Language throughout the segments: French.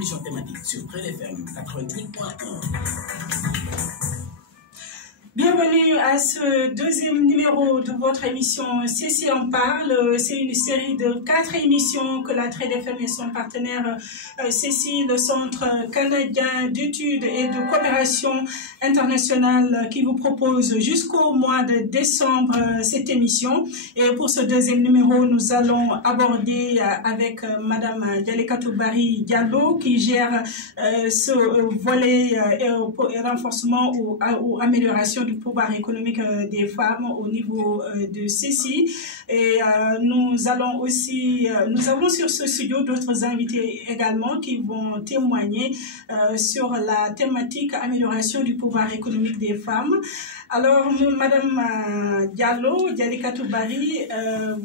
émission thématique sur Trade FM 88.1. Bienvenue à ce deuxième numéro de votre émission CC en parle. C'est une série de 4 émissions que la Trade FM et son partenaire CC, le Centre canadien d'études et de coopération internationale, qui vous propose jusqu'au mois de décembre cette émission. Et pour ce deuxième numéro, nous allons aborder avec Madame Dialekatou Barry Diallo, qui gère ce volet renforcement ou amélioration du pouvoir économique des femmes au niveau de CECI. Et nous avons sur ce studio d'autres invités également qui vont témoigner sur la thématique amélioration du pouvoir économique des femmes. Alors, Madame Diallo, Dialekatou Barry,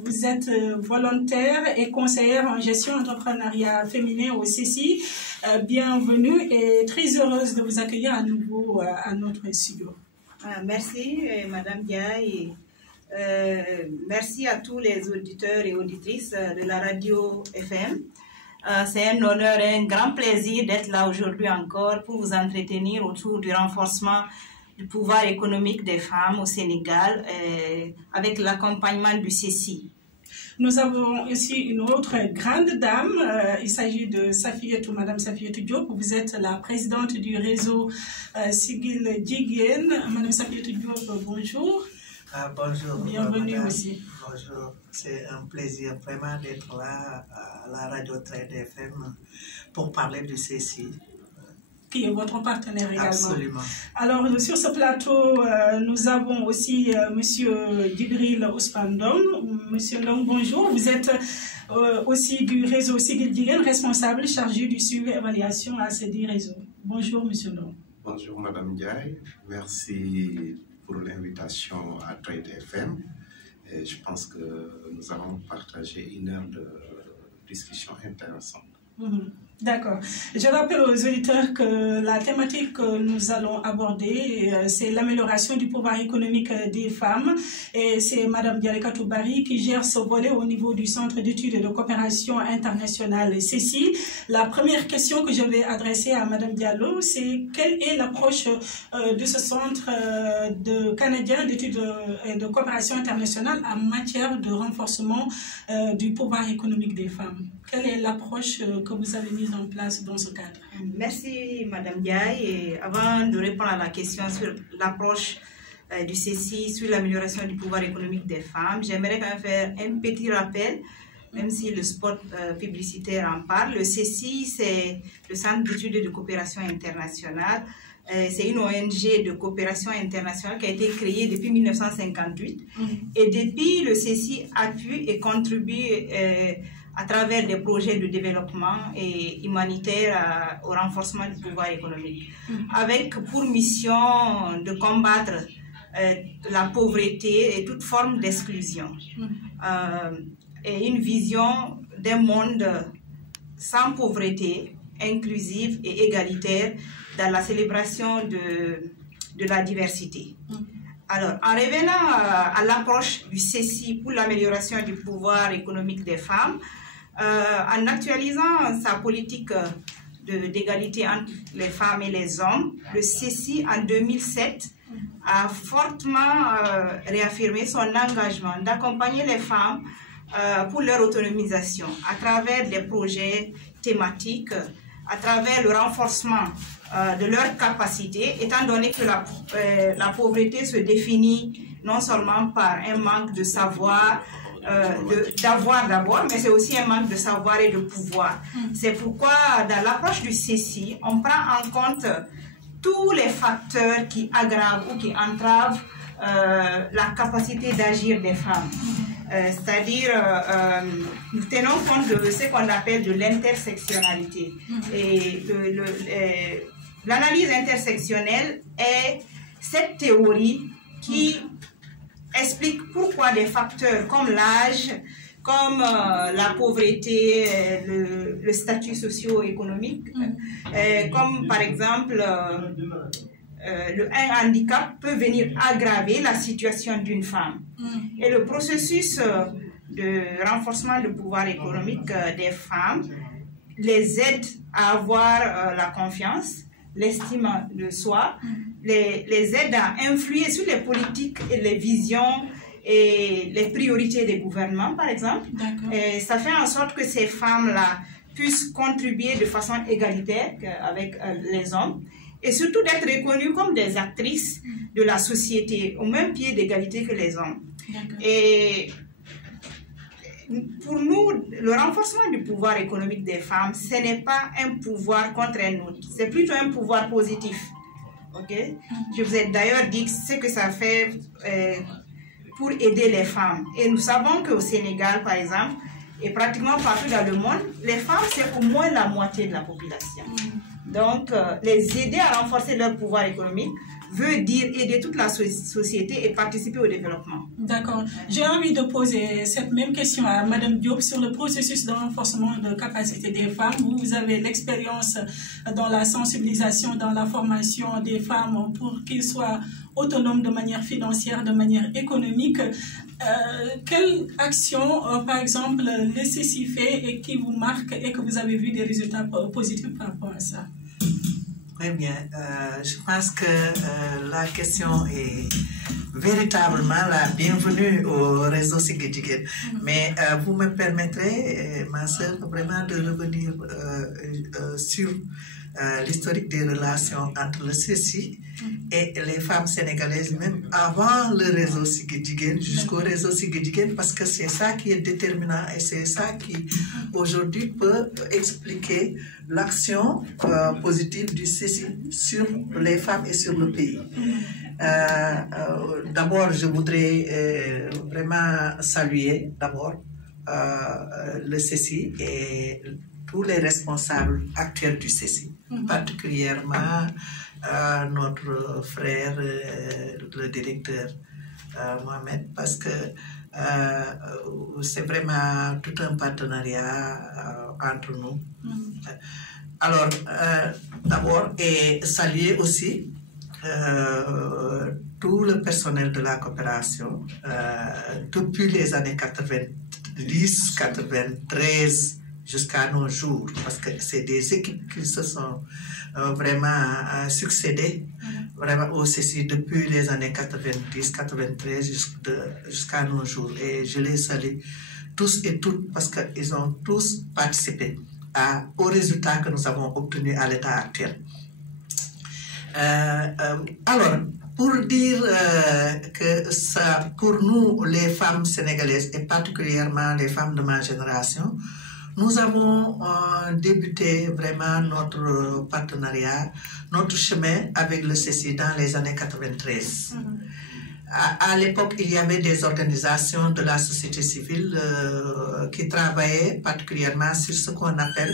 vous êtes volontaire et conseillère en gestion entrepreneuriat féminin au CECI. Bienvenue et très heureuse de vous accueillir à nouveau à notre studio. Merci, Madame Diaye. Merci à tous les auditeurs et auditrices de la radio FM. C'est un honneur et un grand plaisir d'être là aujourd'hui encore pour vous entretenir autour du renforcement du pouvoir économique des femmes au Sénégal avec l'accompagnement du CECI. Nous avons aussi une autre grande dame. Il s'agit de Madame Safiatou Diop. Vous êtes la présidente du réseau Sigil Jigien. Madame Safiatou Diop, bonjour. Bonjour. Bienvenue madame. aussi. Bonjour. C'est un plaisir vraiment d'être là à la radio Trade FM pour parler du CECI. Qui est votre partenaire également. Absolument. Alors, sur ce plateau, nous avons aussi Monsieur Djibril Ousmane Ndong. Monsieur Ndong, bonjour. Vous êtes aussi du réseau Sigil Jigien, responsable chargé du suivi et évaluation à ces 10 réseaux. Bonjour, Monsieur Ndong. Bonjour, Madame Diaye. Merci pour l'invitation à Trade FM. Et je pense que nous allons partager une heure de discussion intéressante. D'accord. Je rappelle aux auditeurs que la thématique que nous allons aborder, c'est l'amélioration du pouvoir économique des femmes. Et c'est Madame Dialekatou Barry qui gère ce volet au niveau du Centre d'études et de coopération internationale CECI. La première question que je vais adresser à Madame Diallo, c'est quelle est l'approche de ce Centre canadien d'études et de coopération internationale en matière de renforcement du pouvoir économique des femmes? Quelle est l'approche que vous avez mise en place dans ce cadre? Merci, Madame Diaye. Et avant de répondre à la question sur l'approche du CECI sur l'amélioration du pouvoir économique des femmes, j'aimerais quand même faire un petit rappel, même si le spot publicitaire en parle. Le CECI, c'est le Centre d'études et de coopération internationale. C'est une ONG de coopération internationale qui a été créée depuis 1958. Et depuis, le CECI appuie et contribue à travers des projets de développement et humanitaire au renforcement du pouvoir économique, avec pour mission de combattre la pauvreté et toute forme d'exclusion, et une vision d'un monde sans pauvreté, inclusive et égalitaire dans la célébration de la diversité. Alors, en revenant à l'approche du CECI pour l'amélioration du pouvoir économique des femmes, en actualisant sa politique d'égalité entre les femmes et les hommes, le CECI en 2007 a fortement réaffirmé son engagement d'accompagner les femmes pour leur autonomisation à travers des projets thématiques, à travers le renforcement de leurs capacités, étant donné que la pauvreté se définit non seulement par un manque de savoir, d'avoir d'abord, mais c'est aussi un manque de savoir et de pouvoir. C'est pourquoi dans l'approche du CECI, on prend en compte tous les facteurs qui aggravent ou qui entravent la capacité d'agir des femmes. C'est-à-dire, nous tenons compte de ce qu'on appelle de l'intersectionnalité. Et l'analyse intersectionnelle est cette théorie qui explique pourquoi des facteurs comme l'âge, comme la pauvreté, le statut socio-économique, comme par exemple un handicap peut venir aggraver la situation d'une femme. Et le processus de renforcement du pouvoir économique des femmes les aide à avoir la confiance, l'estime de soi, les aide à influer sur les politiques et les visions et les priorités des gouvernements, par exemple. Et ça fait en sorte que ces femmes-là puissent contribuer de façon égalitaire avec les hommes et surtout d'être reconnues comme des actrices de la société au même pied d'égalité que les hommes. Et pour nous, le renforcement du pouvoir économique des femmes, ce n'est pas un pouvoir contre un autre, c'est plutôt un pouvoir positif. Okay? Je vous ai d'ailleurs dit ce que ça fait pour aider les femmes. Et nous savons qu'au Sénégal, par exemple, et pratiquement partout dans le monde, les femmes, c'est au moins la moitié de la population. Donc, les aider à renforcer leur pouvoir économique veut dire aider toute la société et participer au développement. D'accord. J'ai envie de poser cette même question à Mme Diop sur le processus de renforcement de capacité des femmes. Vous avez l'expérience dans la sensibilisation, dans la formation des femmes pour qu'ils soient autonomes de manière financière, de manière économique. Quelle action, par exemple, le CECI fait et qui vous marque et que vous avez vu des résultats positifs par rapport à ça? Très bien. Je pense que la question est véritablement la bienvenue au réseau Siggil Jigéen. Mais vous me permettrez, ma sœur, vraiment de revenir sur l'historique des relations entre le CECI et les femmes sénégalaises, même avant le réseau Siggil Jigéen jusqu'au réseau Siggil Jigéen, parce que c'est ça qui est déterminant et c'est ça qui aujourd'hui peut expliquer l'action positive du CECI sur les femmes et sur le pays. D'abord, je voudrais vraiment saluer le CECI et tous les responsables actuels du CECI, particulièrement notre frère, le directeur Mohamed, parce que c'est vraiment tout un partenariat entre nous. Alors, d'abord, et saluer aussi tout le personnel de la coopération depuis les années 90, 93 jusqu'à nos jours, parce que c'est des équipes qui se sont vraiment succédées vraiment au CECI depuis les années 90, 93 jusqu'à nos jours. Et je les salue tous et toutes parce qu'ils ont tous participé aux résultats que nous avons obtenus à l'état actuel. Alors, pour dire que ça, pour nous, les femmes sénégalaises et particulièrement les femmes de ma génération, nous avons débuté vraiment notre partenariat, notre chemin avec le CECI dans les années 93. À l'époque, il y avait des organisations de la société civile qui travaillaient particulièrement sur ce qu'on appelle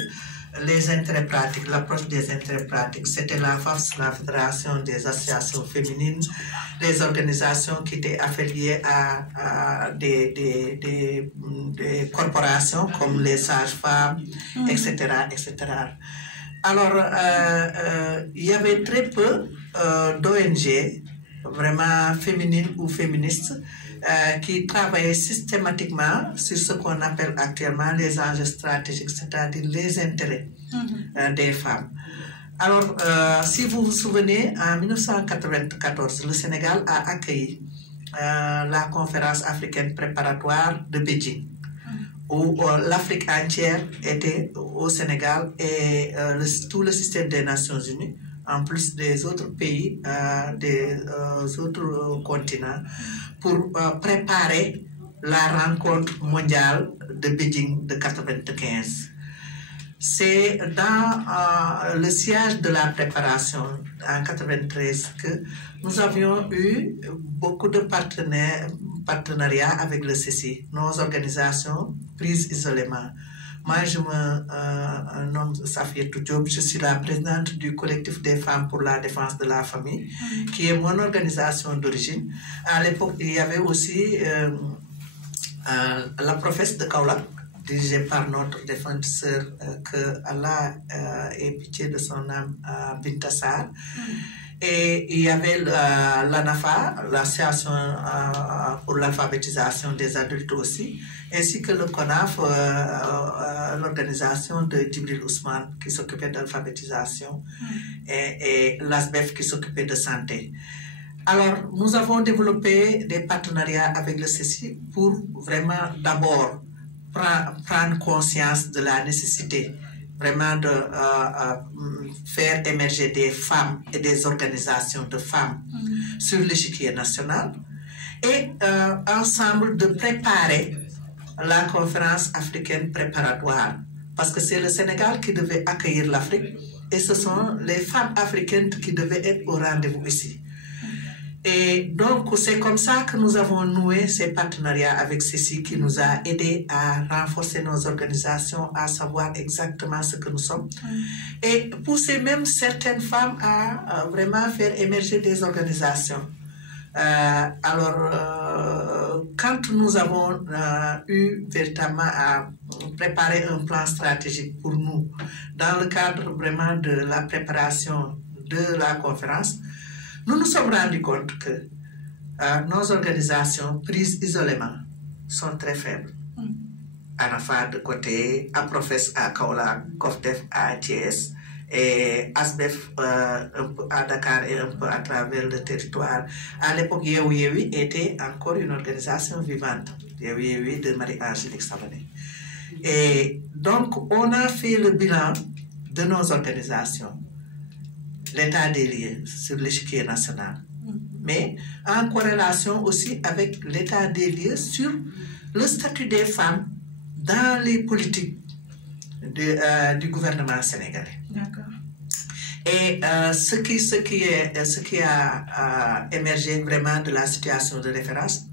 les intérêts pratiques, l'approche des intérêts pratiques. C'était la FAFS, la Fédération des associations féminines, les organisations qui étaient affiliées à des corporations comme les sages-femmes, etc., etc. Alors, il y avait très peu d'ONG vraiment féminines ou féministes qui travaillaient systématiquement sur ce qu'on appelle actuellement les enjeux stratégiques, c'est-à-dire les intérêts des femmes. Alors, si vous vous souvenez, en 1994, le Sénégal a accueilli la conférence africaine préparatoire de Beijing, où l'Afrique entière était au Sénégal et tout le système des Nations Unies, en plus des autres pays, des autres continents, pour préparer la rencontre mondiale de Beijing de 1995. C'est dans le siège de la préparation en 1993 que nous avions eu beaucoup de partenariats avec le CECI, nos organisations prises isolément. Moi, je me nomme Safiatou Diop, je suis la présidente du collectif des femmes pour la défense de la famille, qui est mon organisation d'origine. À l'époque, il y avait aussi la professe de Kaolack, dirigée par notre défunte sœur, que Allah ait pitié de son âme, Binta Sarr. Et il y avait l'ANAFA, l'Association pour l'alphabétisation des adultes aussi, ainsi que le CONAF, l'organisation de Djibril Ousmane qui s'occupait d'alphabétisation et l'ASBEF qui s'occupait de santé. Alors, nous avons développé des partenariats avec le CECI pour vraiment d'abord prendre conscience de la nécessité vraiment de faire émerger des femmes et des organisations de femmes sur l'échiquier national et ensemble de préparer la conférence africaine préparatoire parce que c'est le Sénégal qui devait accueillir l'Afrique et ce sont les femmes africaines qui devaient être au rendez-vous ici. Et donc, c'est comme ça que nous avons noué ces partenariats avec CECI qui nous a aidés à renforcer nos organisations, à savoir exactement ce que nous sommes et pousser même certaines femmes à vraiment faire émerger des organisations. Quand nous avons eu véritablement à préparer un plan stratégique pour nous, dans le cadre vraiment de la préparation de la conférence, nous nous sommes rendus compte que nos organisations prises isolément sont très faibles. ANAFA de côté, APROFES à Kaolack, COFDEF à Thiès et ASBEF un peu à Dakar et un peu à travers le territoire. À l'époque, Yewi Yewi était encore une organisation vivante, Yewi Yewi de Marie-Angélique Savané. Et donc, on a fait le bilan de nos organisations, l'état des lieux sur l'échiquier national, mais en corrélation aussi avec l'état des lieux sur le statut des femmes dans les politiques du gouvernement sénégalais. D'accord. Et ce qui a émergé vraiment de la situation de référence,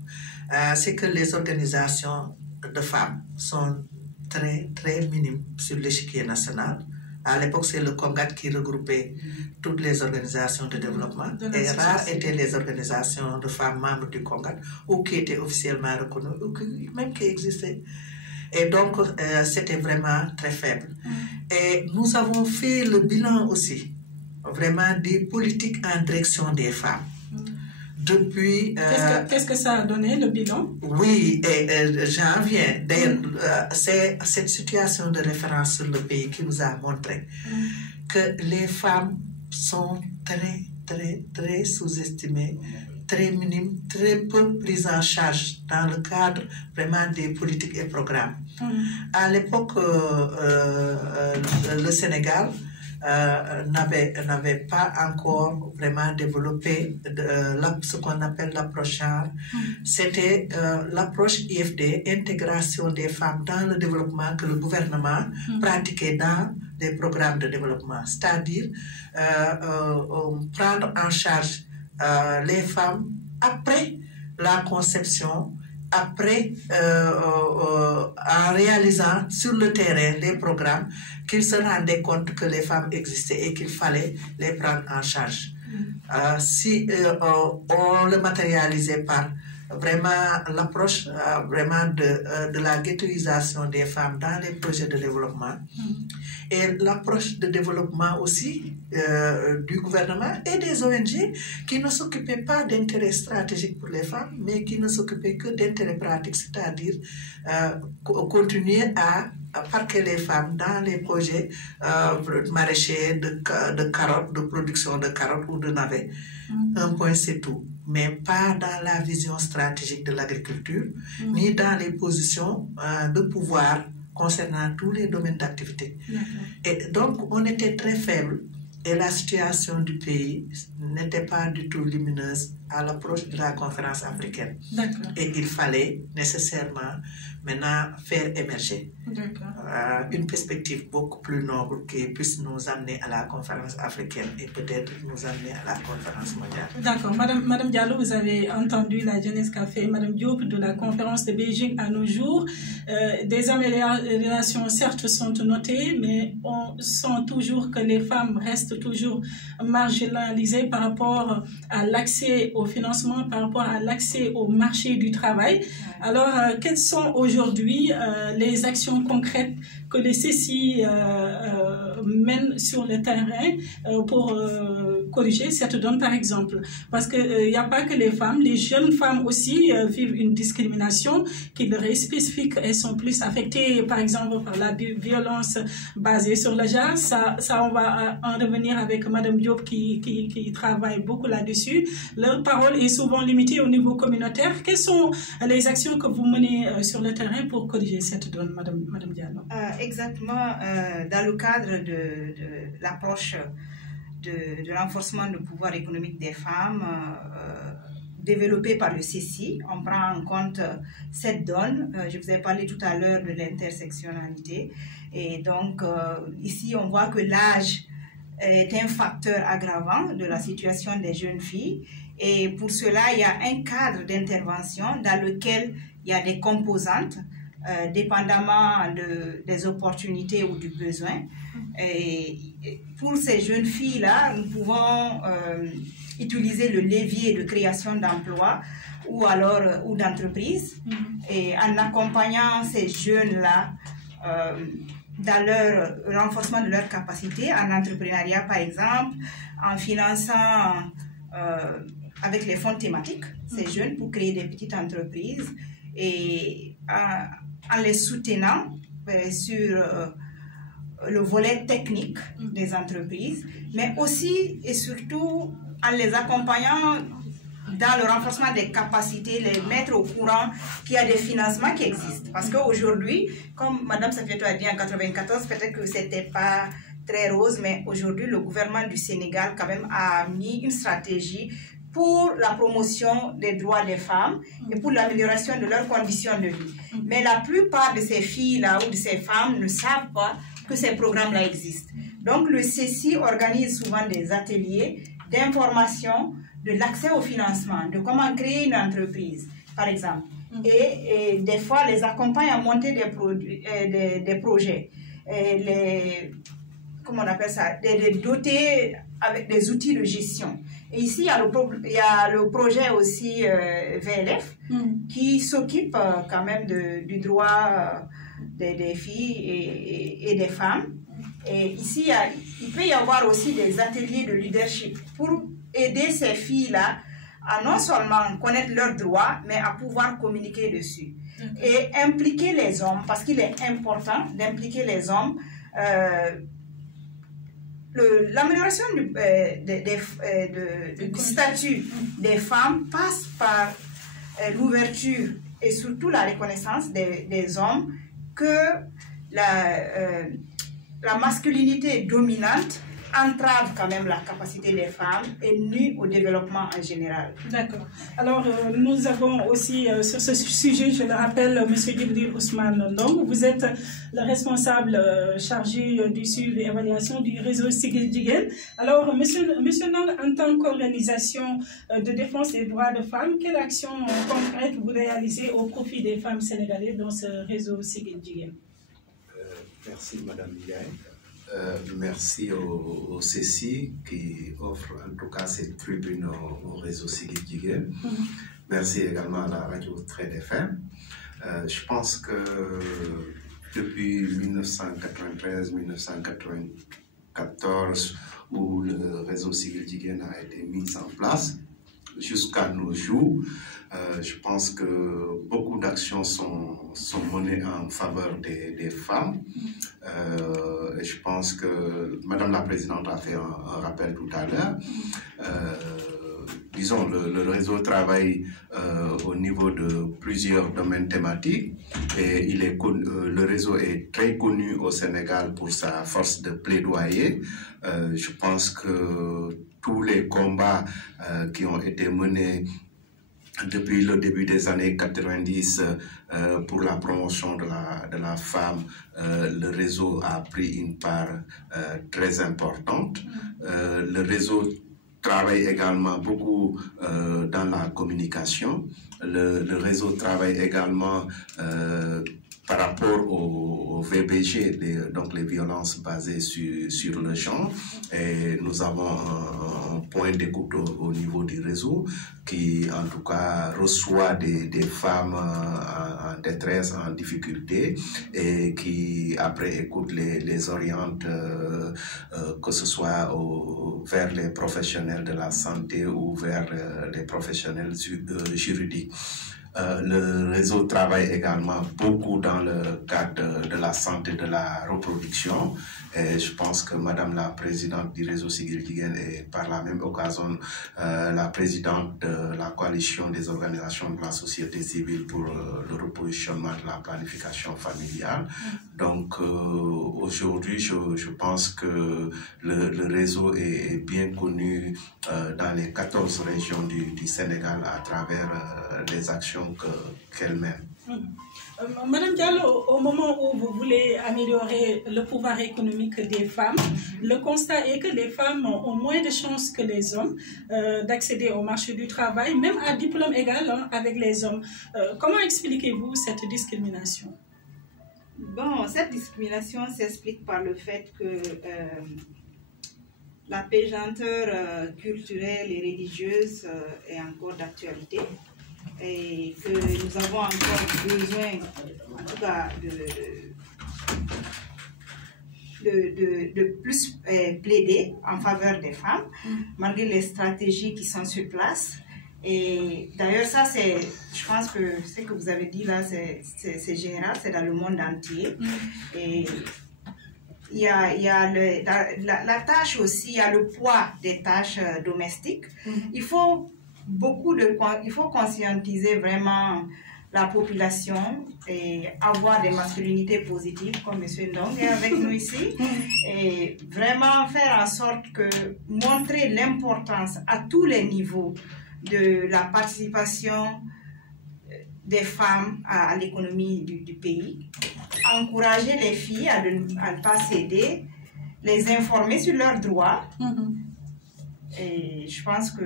c'est que les organisations de femmes sont très, très minimes sur l'échiquier national. À l'époque, c'est le CONGAT qui regroupait toutes les organisations de développement. Et rares étaient les organisations de femmes membres du CONGAT ou qui étaient officiellement reconnues ou même qui existaient. Et donc, c'était vraiment très faible. Et nous avons fait le bilan aussi, vraiment des politiques en direction des femmes. Depuis... Qu'est-ce que ça a donné, le bilan? Oui, j'en viens. D'ailleurs, c'est cette situation de référence sur le pays qui nous a montré que les femmes sont très, très, très sous-estimées, très minimes, très peu prises en charge dans le cadre vraiment des politiques et programmes. À l'époque, le Sénégal n'avait pas encore vraiment développé ce qu'on appelle l'approche genre. C'était l'approche IFD, intégration des femmes dans le développement que le gouvernement pratiquait dans des programmes de développement, c'est-à-dire prendre en charge les femmes après la conception, après, en réalisant sur le terrain les programmes, qu'ils se rendaient compte que les femmes existaient et qu'il fallait les prendre en charge. Si on le matérialisait par vraiment l'approche vraiment de la ghettoisation des femmes dans les projets de développement et l'approche de développement aussi du gouvernement et des ONG qui ne s'occupaient pas d'intérêts stratégiques pour les femmes mais qui ne s'occupaient que d'intérêts pratiques, c'est-à-dire continuer à parquer les femmes dans les projets maraîchers de carottes, de production de carottes ou de navets. Un point, c'est tout. Mais pas dans la vision stratégique de l'agriculture, ni dans les positions de pouvoir concernant tous les domaines d'activité. Et donc, on était très faible et la situation du pays n'était pas du tout lumineuse à l'approche de la conférence africaine. Et il fallait nécessairement maintenant faire émerger une perspective beaucoup plus noble qui puisse nous amener à la conférence africaine et peut-être nous amener à la conférence mondiale. D'accord. Madame Diallo, vous avez entendu la jeunesse qu'a fait Madame Diop de la conférence de Beijing à nos jours. Des améliorations certes sont notées, mais on sent toujours que les femmes restent toujours marginalisées par rapport à l'accès au financement, par rapport à l'accès au marché du travail. Alors, quelles sont aujourd'hui les actions concrètes que les CCI mènent sur le terrain pour corriger cette donne, par exemple? Parce qu'il n'y a pas que les femmes, les jeunes femmes aussi vivent une discrimination qui leur est spécifique. Elles sont plus affectées, par exemple, par la violence basée sur le genre. Ça, on va en revenir avec Madame Diop qui travaille beaucoup là-dessus. Leur parole est souvent limitée au niveau communautaire. Quelles sont les actions que vous menez sur le terrain pour corriger cette donne, Madame Diallo? Exactement, dans le cadre de l'approche de renforcement du pouvoir économique des femmes développée par le CECI, on prend en compte cette donne. Je vous ai parlé tout à l'heure de l'intersectionnalité. Et donc, ici, on voit que l'âge est un facteur aggravant de la situation des jeunes filles. Et pour cela, il y a un cadre d'intervention dans lequel il y a des composantes, dépendamment des opportunités ou du besoin. Et pour ces jeunes filles-là, nous pouvons utiliser le levier de création d'emplois ou d'entreprises, et en accompagnant ces jeunes-là dans leur renforcement de leurs capacités en entrepreneuriat, par exemple, en finançant avec les fonds thématiques ces jeunes pour créer des petites entreprises, et en les soutenant sur le volet technique des entreprises, mais aussi et surtout en les accompagnant dans le renforcement des capacités, les mettre au courant qu'il y a des financements qui existent. Parce qu'aujourd'hui, comme Mme Safiatou a dit en 1994, peut-être que ce n'était pas très rose, mais aujourd'hui, le gouvernement du Sénégal quand même a mis une stratégie pour la promotion des droits des femmes et pour l'amélioration de leurs conditions de vie. Mais la plupart de ces filles-là ou de ces femmes ne savent pas que ces programmes-là existent. Donc, le CECI organise souvent des ateliers d'information, de l'accès au financement, de comment créer une entreprise, par exemple. Et des fois, les accompagne à monter des projets. Comment on appelle ça? Les doter avec des outils de gestion. Et ici, il y a le projet aussi VLF qui s'occupe quand même du droit des filles et des femmes. Et ici, il peut y avoir aussi des ateliers de leadership pour aider ces filles-là à non seulement connaître leurs droits, mais à pouvoir communiquer dessus. Et impliquer les hommes, parce qu'il est important d'impliquer les hommes. L'amélioration du statut des femmes passe par l'ouverture et surtout la reconnaissance des hommes que la masculinité dominante entrave quand même la capacité des femmes et nuit au développement en général. D'accord. Alors, nous avons aussi sur ce sujet, je le rappelle, M. Djibril Ousmane Ndong, vous êtes le responsable chargé du suivi et évaluation du réseau Siggil Jigéen. Alors, M. Ndong, en tant qu'organisation de défense des droits de femmes, quelle action concrète vous réalisez au profit des femmes sénégalaises dans ce réseau Siggil Jigéen? Merci, Mme Ndiaye. Merci au CECI qui offre en tout cas cette tribune au réseau Siggil Jigéen. Merci également à la radio Trade FM. Je pense que depuis 1993-1994, où le réseau Siggil Jigéen a été mis en place, jusqu'à nos jours, je pense que beaucoup d'actions sont menées en faveur des femmes. Et je pense que Madame la Présidente a fait un rappel tout à l'heure. Disons, le réseau travaille au niveau de plusieurs domaines thématiques et le réseau est très connu au Sénégal pour sa force de plaidoyer. Je pense que tous les combats qui ont été menés depuis le début des années 90 pour la promotion de la femme, le réseau a pris une part très importante. Le réseau travaille également beaucoup dans la communication. Le réseau travaille également par rapport au VBG, donc les violences basées sur le genre, et nous avons un point d'écoute au niveau du réseau qui en tout cas reçoit des femmes en détresse, en difficulté, et qui après écoute les oriente, que ce soit vers les professionnels de la santé ou vers les professionnels juridiques. Le réseau travaille également beaucoup dans le cadre de la santé de la reproduction. Et je pense que Madame la présidente du réseau Sigil Jigéen est par la même occasion la présidente de la coalition des organisations de la société civile pour le repositionnement de la planification familiale. Donc aujourd'hui, je pense que le réseau est bien connu dans les 14 régions du Sénégal à travers les actions qu'elle mène. Madame Diallo, au moment où vous voulez améliorer le pouvoir économique des femmes, le constat est que les femmes ont moins de chances que les hommes d'accéder au marché du travail, même à diplôme égal avec les hommes. Comment expliquez-vous cette discrimination? Bon, cette discrimination s'explique par le fait que la pesanteur culturelle et religieuse est encore d'actualité. Et que nous avons encore besoin, en tout cas, de plus plaider en faveur des femmes, malgré les stratégies qui sont sur place. Et d'ailleurs, ça, je pense que ce que vous avez dit là, c'est général, c'est dans le monde entier. Et il y a la tâche aussi, il y a le poids des tâches domestiques. Il faut conscientiser vraiment la population et avoir des masculinités positives comme M. Ndong est avec nous ici et vraiment faire en sorte que montrer l'importance à tous les niveaux de la participation des femmes à l'économie du pays, encourager les filles à ne pas céder, les informer sur leurs droits et je pense que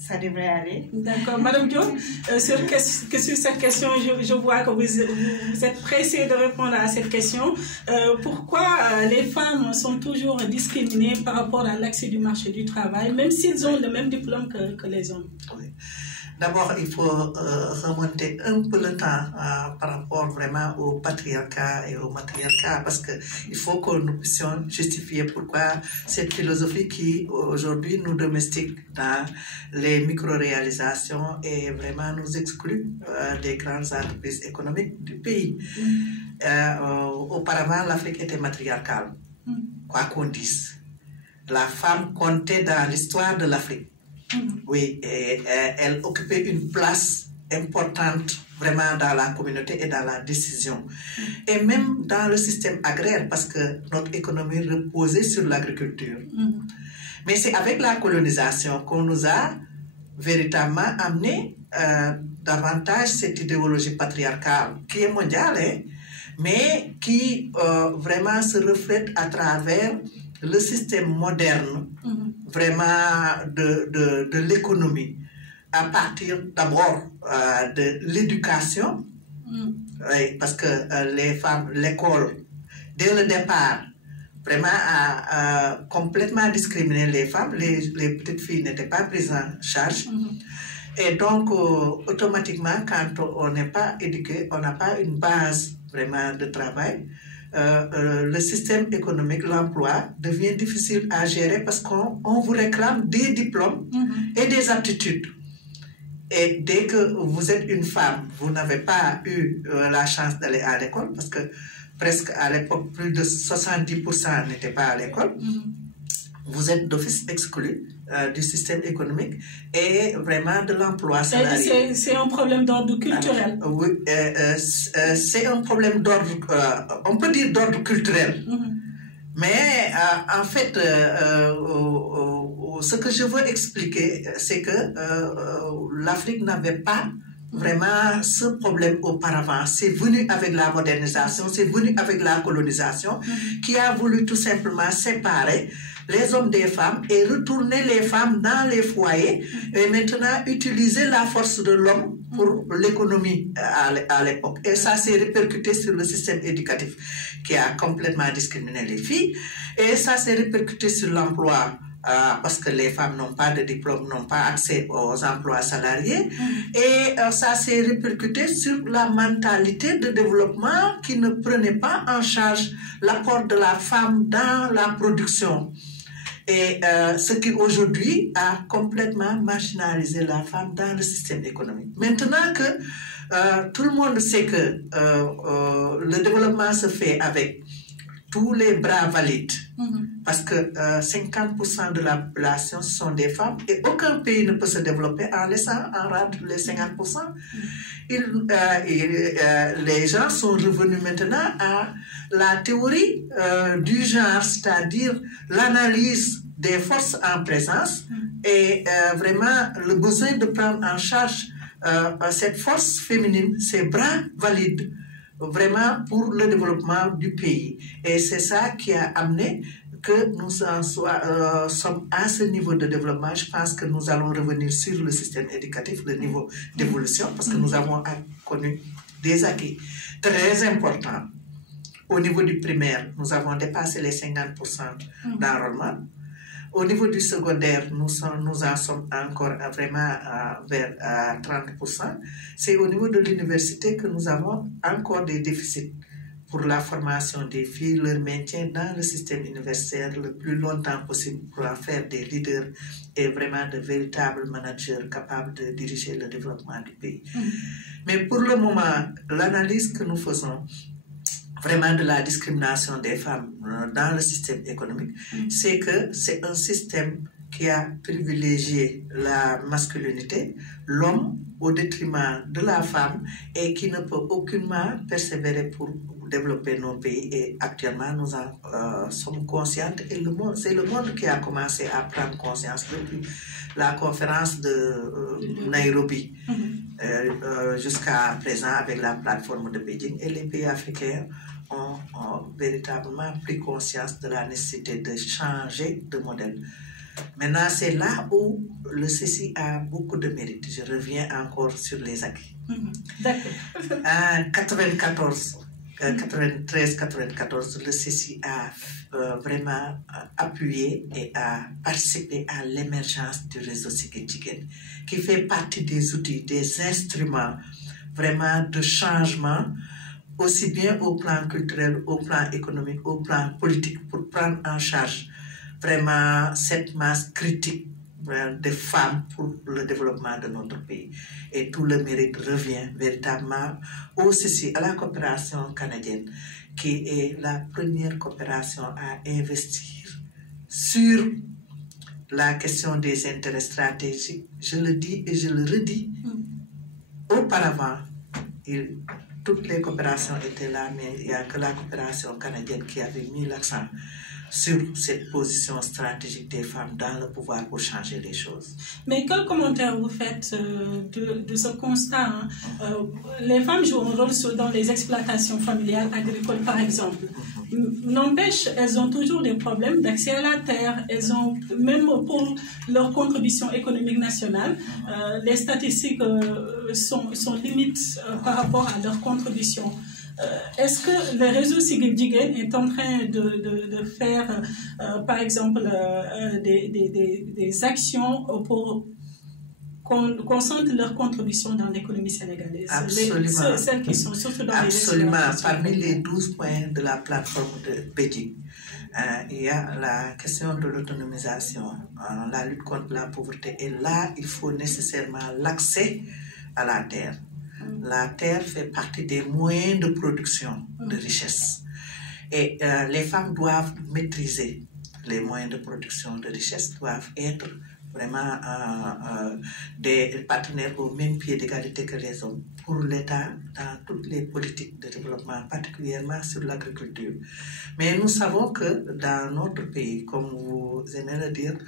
ça devrait aller. D'accord. Madame Diop, sur cette question, je vois que vous êtes pressée de répondre à cette question. Pourquoi les femmes sont toujours discriminées par rapport à l'accès du marché du travail, même s'ils ont le même diplôme que les hommes? Oui. D'abord, il faut remonter un peu le temps par rapport vraiment au patriarcat et au matriarcat parce qu'il faut que nous puissions justifier pourquoi cette philosophie qui aujourd'hui nous domestique dans les micro-réalisations et vraiment nous exclut des grandes entreprises économiques du pays. Auparavant, l'Afrique était matriarcale, quoi qu'on dise. La femme comptait dans l'histoire de l'Afrique. Oui, et elle occupait une place importante vraiment dans la communauté et dans la décision. Et même dans le système agraire, parce que notre économie reposait sur l'agriculture. Mais c'est avec la colonisation qu'on nous a véritablement amené davantage cette idéologie patriarcale qui est mondiale, mais qui vraiment se reflète à travers le système moderne vraiment de l'économie, à partir d'abord de l'éducation, parce que les femmes, l'école, dès le départ, vraiment a complètement discriminé les femmes, les petites filles n'étaient pas prises en charge. Et donc, automatiquement, quand on n'est pas éduqué, on n'a pas une base vraiment de travail, le système économique, l'emploi devient difficile à gérer parce qu'on vous réclame des diplômes et des aptitudes. Et dès que vous êtes une femme, vous n'avez pas eu la chance d'aller à l'école parce que presque à l'époque, plus de 70% n'étaient pas à l'école. Vous êtes d'office exclu du système économique et vraiment de l'emploi salarié. C'est un problème d'ordre culturel. Alors, oui, c'est un problème d'ordre, on peut dire d'ordre culturel. Mais en fait, ce que je veux expliquer, c'est que l'Afrique n'avait pas Vraiment, ce problème auparavant, c'est venu avec la modernisation, c'est venu avec la colonisation, qui a voulu tout simplement séparer les hommes des femmes et retourner les femmes dans les foyers et maintenant utiliser la force de l'homme pour l'économie à l'époque. Et ça s'est répercuté sur le système éducatif qui a complètement discriminé les filles et ça s'est répercuté sur l'emploi. Parce que les femmes n'ont pas de diplôme, n'ont pas accès aux emplois salariés. Et ça s'est répercuté sur la mentalité de développement qui ne prenait pas en charge l'apport de la femme dans la production. Et ce qui aujourd'hui a complètement marginalisé la femme dans le système économique. Maintenant que tout le monde sait que le développement se fait avec tous les bras valides, parce que 50% de la population sont des femmes et aucun pays ne peut se développer en laissant en rade les 50%. Les gens sont revenus maintenant à la théorie du genre, c'est-à-dire l'analyse des forces en présence et vraiment le besoin de prendre en charge cette force féminine, ces bras valides, vraiment pour le développement du pays. Et c'est ça qui a amené que nous sommes à ce niveau de développement. Je pense que nous allons revenir sur le système éducatif, le niveau d'évolution, parce que nous avons connu des acquis très importants. Au niveau du primaire, nous avons dépassé les 50% d'enrôlement. Au niveau du secondaire, nous en sommes encore vraiment vers 30%. C'est au niveau de l'université que nous avons encore des déficits pour la formation des filles, leur maintien dans le système universitaire le plus longtemps possible pour en faire des leaders et vraiment de véritables managers capables de diriger le développement du pays. Mais pour le moment, l'analyse que nous faisons vraiment de la discrimination des femmes dans le système économique, c'est que c'est un système qui a privilégié la masculinité, l'homme au détriment de la femme et qui ne peut aucunement persévérer pour développer nos pays. Et actuellement, nous en sommes conscientes et c'est le monde qui a commencé à prendre conscience depuis la conférence de Nairobi jusqu'à présent avec la plateforme de Beijing, et les pays africains ont véritablement pris conscience de la nécessité de changer de modèle. Maintenant, c'est là où le CECI a beaucoup de mérite. Je reviens encore sur les acquis. D'accord. En 93-94, le CECI a vraiment appuyé et a participé à l'émergence du réseau Siggil Jigéen, qui fait partie des outils, des instruments vraiment de changement, aussi bien au plan culturel, au plan économique, au plan politique, pour prendre en charge vraiment cette masse critique de femmes pour le développement de notre pays. Et tout le mérite revient véritablement au CECI, à la coopération canadienne, qui est la première coopération à investir sur la question des intérêts stratégiques. Je le dis et je le redis. Auparavant, toutes les coopérations étaient là, mais il n'y a que la coopération canadienne qui avait mis l'accent sur cette position stratégique des femmes dans le pouvoir pour changer les choses. Mais quel commentaire vous faites de ce constat, les femmes jouent un rôle dans les exploitations familiales agricoles, par exemple. N'empêche, elles ont toujours des problèmes d'accès à la terre. Elles ont, même pour leur contribution économique nationale, les statistiques sont limites par rapport à leur contribution. Est-ce que le réseau Siggil Jigéen est en train de faire, par exemple, des actions pour qu'on sente leur contribution dans l'économie sénégalaise? Absolument. Celles qui sont surtout dans Absolument. les Parmi les 12 points de la plateforme de Beijing, il y a la question de l'autonomisation, la lutte contre la pauvreté. Et là, il faut nécessairement l'accès à la terre. La terre fait partie des moyens de production de richesse. Et les femmes doivent maîtriser les moyens de production de richesse, doivent être vraiment des partenaires au même pied d'égalité que les hommes pour l'État dans toutes les politiques de développement, particulièrement sur l'agriculture. Mais nous savons que dans notre pays, comme vous aimez le dire,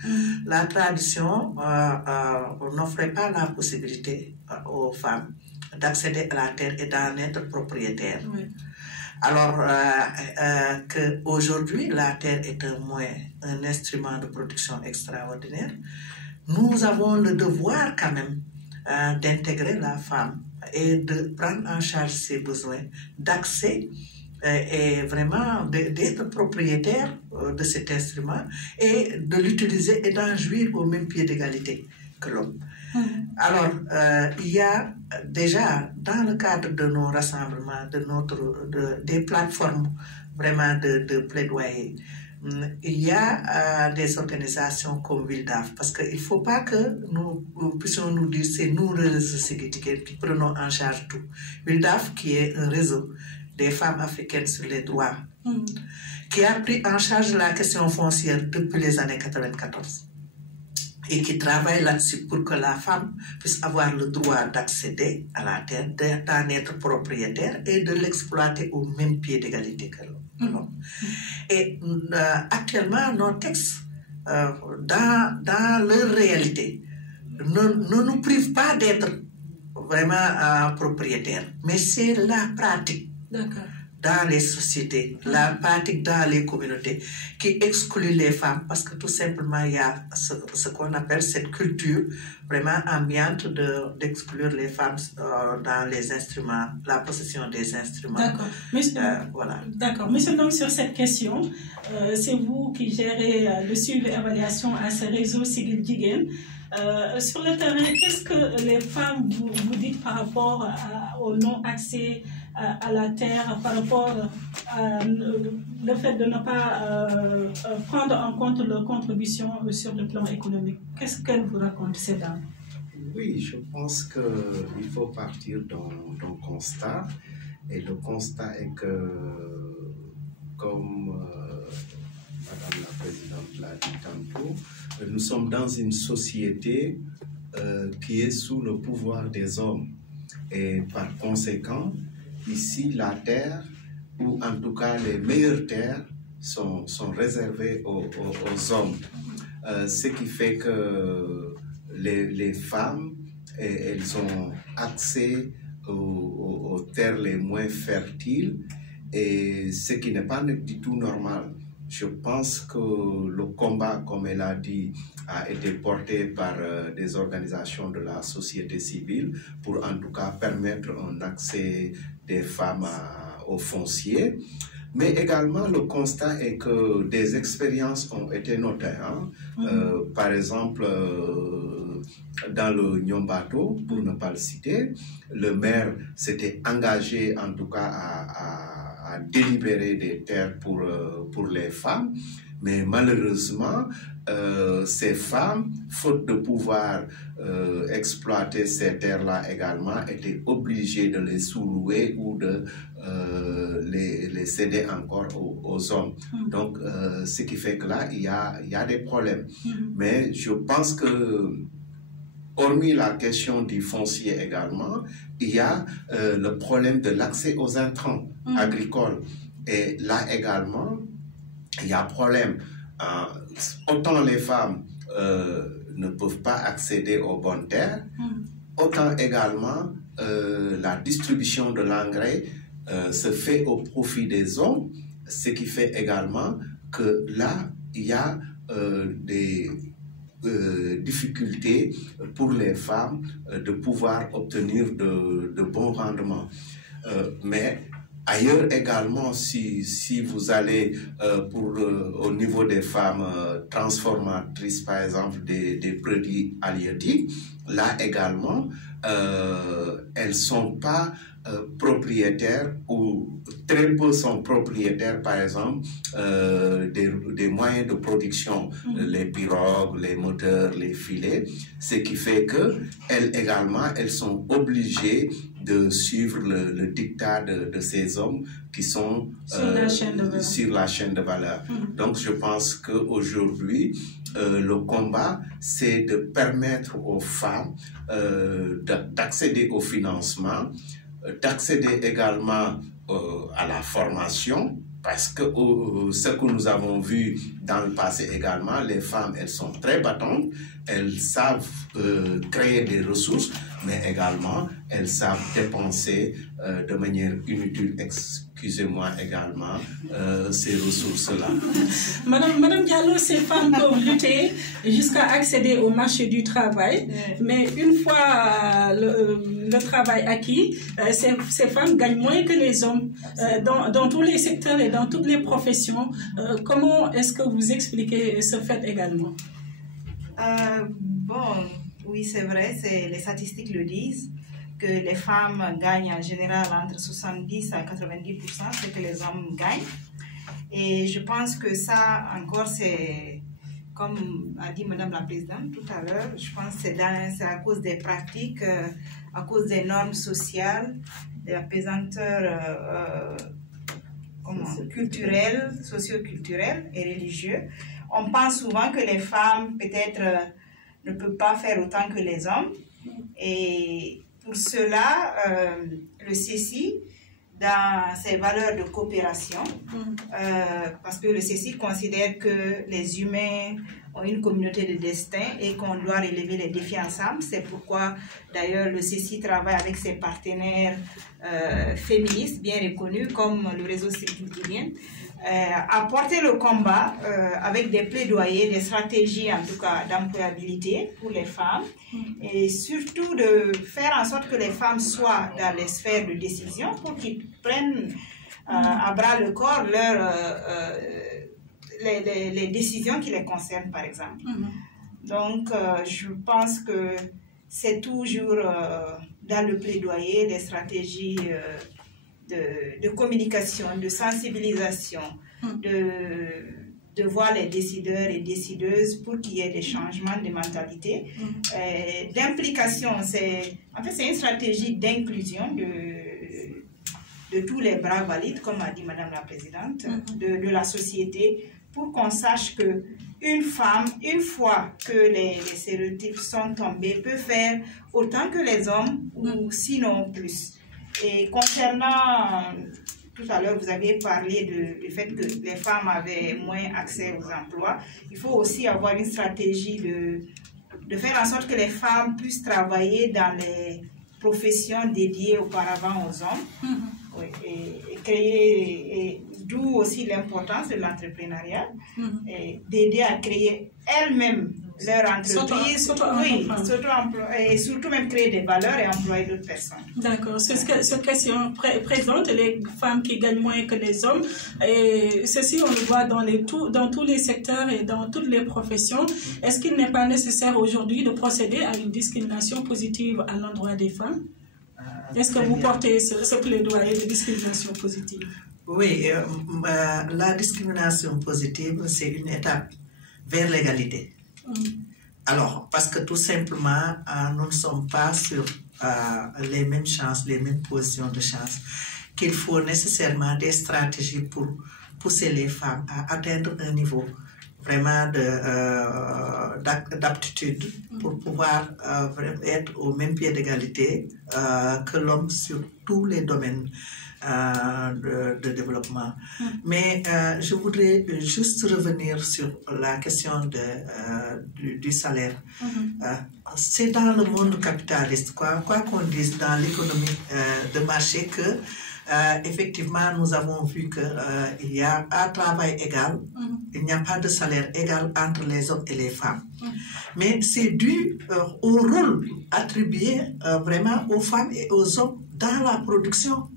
la tradition n'offrait pas la possibilité aux femmes d'accéder à la terre et d'en être propriétaire. Oui. Alors qu'aujourd'hui, la terre est un instrument de production extraordinaire, nous avons le devoir quand même d'intégrer la femme et de prendre en charge ses besoins d'accès et vraiment d'être propriétaire de cet instrument et de l'utiliser et d'en jouir au même pied d'égalité que l'homme. Alors, il y a déjà, dans le cadre de nos rassemblements, des plateformes vraiment de plaidoyer, il y a des organisations comme Wildaf, parce qu'il ne faut pas que nous puissions nous dire c'est nous, qui prenons en charge tout. Wildaf, qui est un réseau des femmes africaines sur les droits, qui a pris en charge la question foncière depuis les années 94 et qui travaille là-dessus pour que la femme puisse avoir le droit d'accéder à la terre, d'en être propriétaire et de l'exploiter au même pied d'égalité que l'homme. Et actuellement, nos textes, dans leur réalité, ne nous privent pas d'être vraiment propriétaires, mais c'est la pratique. D'accord. Dans les sociétés, la pratique dans les communautés qui exclut les femmes parce que tout simplement il y a ce qu'on appelle cette culture vraiment ambiante d'exclure les femmes dans les instruments, la possession des instruments. D'accord. Voilà. D'accord. Monsieur, donc sur cette question, c'est vous qui gérez le suivi et l'évaluation à ce réseau Sigil Jigéen. Sur le terrain, qu'est-ce que les femmes vous dites par rapport au non-accès à la terre, par rapport à le fait de ne pas prendre en compte leur contribution sur le plan économique? Qu'est-ce qu'elles vous racontent, ces dames? Oui, je pense qu'il faut partir d'un constat. Et le constat est que, comme Madame la Présidente l'a dit tantôt, nous sommes dans une société qui est sous le pouvoir des hommes. Et par conséquent, ici, la terre, ou en tout cas les meilleures terres, sont réservées aux hommes. Ce qui fait que les femmes, elles ont accès aux terres les moins fertiles, et ce qui n'est pas du tout normal. Je pense que le combat, comme elle a dit, a été porté par des organisations de la société civile pour en tout cas permettre un accès des femmes au foncier. Mais également, le constat est que des expériences ont été notées. Par exemple, dans le Nyombato, pour ne pas le citer, le maire s'était engagé en tout cas à délibérer des terres pour les femmes. Mais malheureusement, ces femmes, faute de pouvoir exploiter ces terres-là également, étaient obligées de les sous-louer ou de les céder encore aux hommes. Donc, ce qui fait que là, il y a des problèmes. Mais je pense que, hormis la question du foncier également, il y a le problème de l'accès aux intrants agricoles. Et là également, il y a problème. Autant les femmes ne peuvent pas accéder aux bonnes terres, autant également la distribution de l'engrais se fait au profit des hommes, ce qui fait également que là, il y a des difficultés pour les femmes de pouvoir obtenir de bons rendements. Mais ailleurs également, si vous allez au niveau des femmes transformatrices, par exemple, des produits halieutiques, là également, elles ne sont pas propriétaires, ou très peu sont propriétaires, par exemple, des moyens de production, les pirogues, les moteurs, les filets, ce qui fait qu'elles également, elles sont obligées de suivre le dictat de ces hommes qui sont sur la chaîne de valeur. Donc je pense qu'aujourd'hui, le combat, c'est de permettre aux femmes d'accéder au financement, d'accéder également à la formation, Parce que ce que nous avons vu dans le passé également, les femmes, elles sont très battantes, elles savent créer des ressources, mais également, elles savent dépenser de manière inutile, excusez-moi également, ces ressources-là. Madame Diallo, ces femmes peuvent lutter jusqu'à accéder au marché du travail, mais une fois le travail acquis, ces femmes gagnent moins que les hommes dans tous les secteurs et dans toutes les professions. Comment est-ce que vous expliquez ce fait également? Bon, oui, c'est vrai, les statistiques le disent, que les femmes gagnent en général entre 70 à 90%, ce que les hommes gagnent. Et je pense que ça, encore, c'est, comme a dit Madame la Présidente tout à l'heure, je pense que c'est à cause des pratiques, à cause des normes sociales, de la pesanteur culturelle, socio-culturelle et religieuse. On pense souvent que les femmes, peut-être, ne peuvent pas faire autant que les hommes. Et pour cela, le CECI, dans ses valeurs de coopération, parce que le CECI considère que les humains ont une communauté de destin et qu'on doit relever les défis ensemble. C'est pourquoi, d'ailleurs, le CECI travaille avec ses partenaires féministes bien reconnus, comme le réseau Circulturien, à porter le combat avec des plaidoyers, des stratégies en tout cas d'employabilité pour les femmes et surtout de faire en sorte que les femmes soient dans les sphères de décision pour qu'ils prennent à bras le corps les décisions qui les concernent par exemple. Donc je pense que c'est toujours dans le plaidoyer, les stratégies de communication, de sensibilisation, de voir les décideurs et décideuses pour qu'il y ait des changements de mentalité. D'implication, en fait, c'est une stratégie d'inclusion de tous les bras valides, comme a dit Madame la Présidente, de la société, pour qu'on sache que une femme, une fois que les stéréotypes sont tombés, peut faire autant que les hommes, ou sinon plus. Et concernant, tout à l'heure, vous aviez parlé du fait que les femmes avaient moins accès aux emplois. Il faut aussi avoir une stratégie de faire en sorte que les femmes puissent travailler dans les professions dédiées auparavant aux hommes. Oui, et créer, d'où aussi l'importance de l'entrepreneuriat, d'aider à créer elles-mêmes leur entreprise, et surtout même créer des valeurs et employer d'autres personnes. D'accord. Cette question présente les femmes qui gagnent moins que les hommes. Et ceci, on le voit dans tous les secteurs et dans toutes les professions. Est-ce qu'il n'est pas nécessaire aujourd'hui de procéder à une discrimination positive à l'endroit des femmes? Est-ce que vous portez ce plaidoyer de discrimination positive? Oui, la discrimination positive, c'est une étape vers l'égalité. Alors, parce que tout simplement, nous ne sommes pas sur les mêmes chances, les mêmes positions de chance, qu'il faut nécessairement des stratégies pour pousser les femmes à atteindre un niveau vraiment d'aptitude pour pouvoir être au même pied d'égalité que l'homme sur tous les domaines de développement. Mais je voudrais juste revenir sur la question du salaire. C'est dans le monde capitaliste, quoi qu'on dise dans l'économie de marché, que effectivement nous avons vu qu'il y a un travail égal, il n'y a pas de salaire égal entre les hommes et les femmes. Mais c'est dû au rôle attribué vraiment aux femmes et aux hommes dans la production.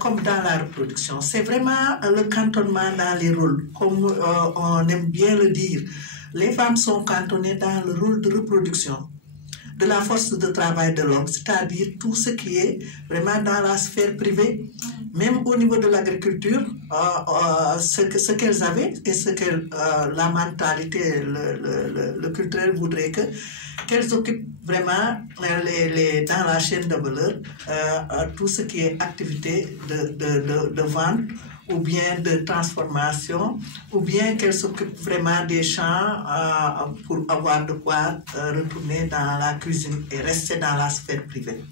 Comme dans la reproduction. C'est vraiment le cantonnement dans les rôles, comme on aime bien le dire. Les femmes sont cantonnées dans le rôle de reproduction de la force de travail de l'homme, c'est-à-dire tout ce qui est vraiment dans la sphère privée, même au niveau de l'agriculture, ce qu'elles avaient et ce que la mentalité, le culturel voudrait qu'elles occupent vraiment dans la chaîne de valeur tout ce qui est activité de vente ou bien de transformation, ou bien qu'elles s'occupent vraiment des champs pour avoir de quoi retourner dans la cuisine et rester dans la sphère privée.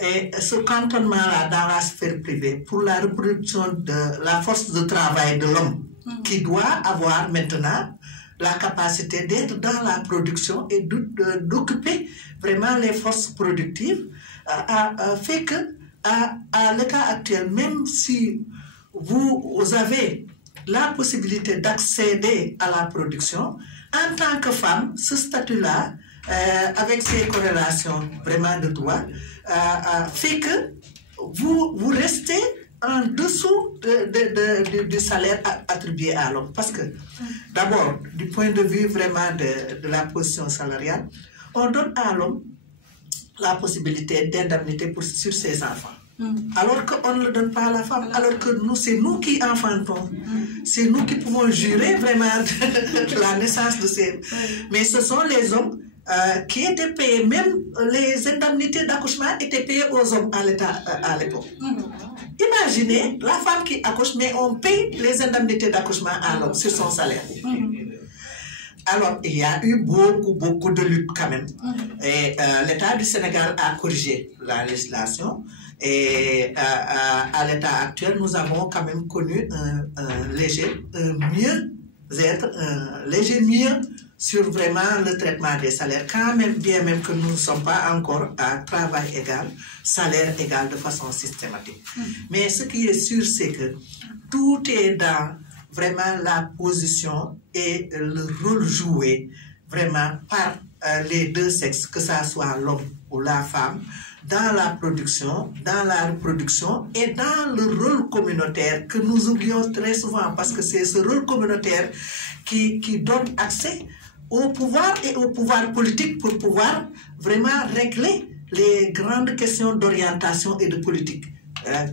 Et ce cantonnement-là dans la sphère privée pour la reproduction de la force de travail de l'homme qui doit avoir maintenant la capacité d'être dans la production et d'occuper vraiment les forces productives fait que à l'état actuel, même si vous avez la possibilité d'accéder à la production, en tant que femme, ce statut-là, avec ses corrélations vraiment de droit, fait que vous restez en dessous du salaire attribué à l'homme. Parce que, d'abord, du point de vue vraiment de la position salariale, on donne à l'homme la possibilité d'indemnité sur ses enfants. Alors qu'on ne le donne pas à la femme, alors que nous, c'est nous qui enfantons, c'est nous qui pouvons jurer vraiment de la naissance de ces... Mais ce sont les hommes qui étaient payés, même les indemnités d'accouchement étaient payées aux hommes à l'État à l'époque. Imaginez la femme qui accouche, mais on paye les indemnités d'accouchement à l'homme sur son salaire. Alors, il y a eu beaucoup de luttes quand même. Et l'État du Sénégal a corrigé la législation. Et à l'état actuel, nous avons quand même connu un léger mieux sur vraiment le traitement des salaires, quand même, bien même que nous ne sommes pas encore à travail égal, salaire égal de façon systématique. Mais ce qui est sûr, c'est que tout est dans vraiment la position et le rôle joué vraiment par les deux sexes, que ce soit l'homme ou la femme, dans la production, dans la reproduction et dans le rôle communautaire que nous oublions très souvent, parce que c'est ce rôle communautaire qui donne accès au pouvoir et au pouvoir politique pour pouvoir vraiment régler les grandes questions d'orientation et de politique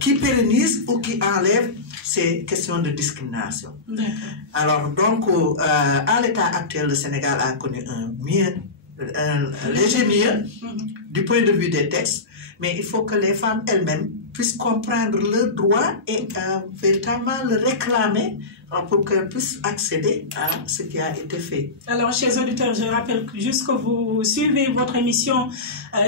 qui pérennisent ou qui enlèvent ces questions de discrimination. Alors donc, à l'état actuel, le Sénégal a connu un léger mieux du point de vue des textes, mais il faut que les femmes elles-mêmes puissent comprendre leurs droits et véritablement le réclamer pour qu'elles puissent accéder à ce qui a été fait. Alors, chers auditeurs, je rappelle juste que vous suivez votre émission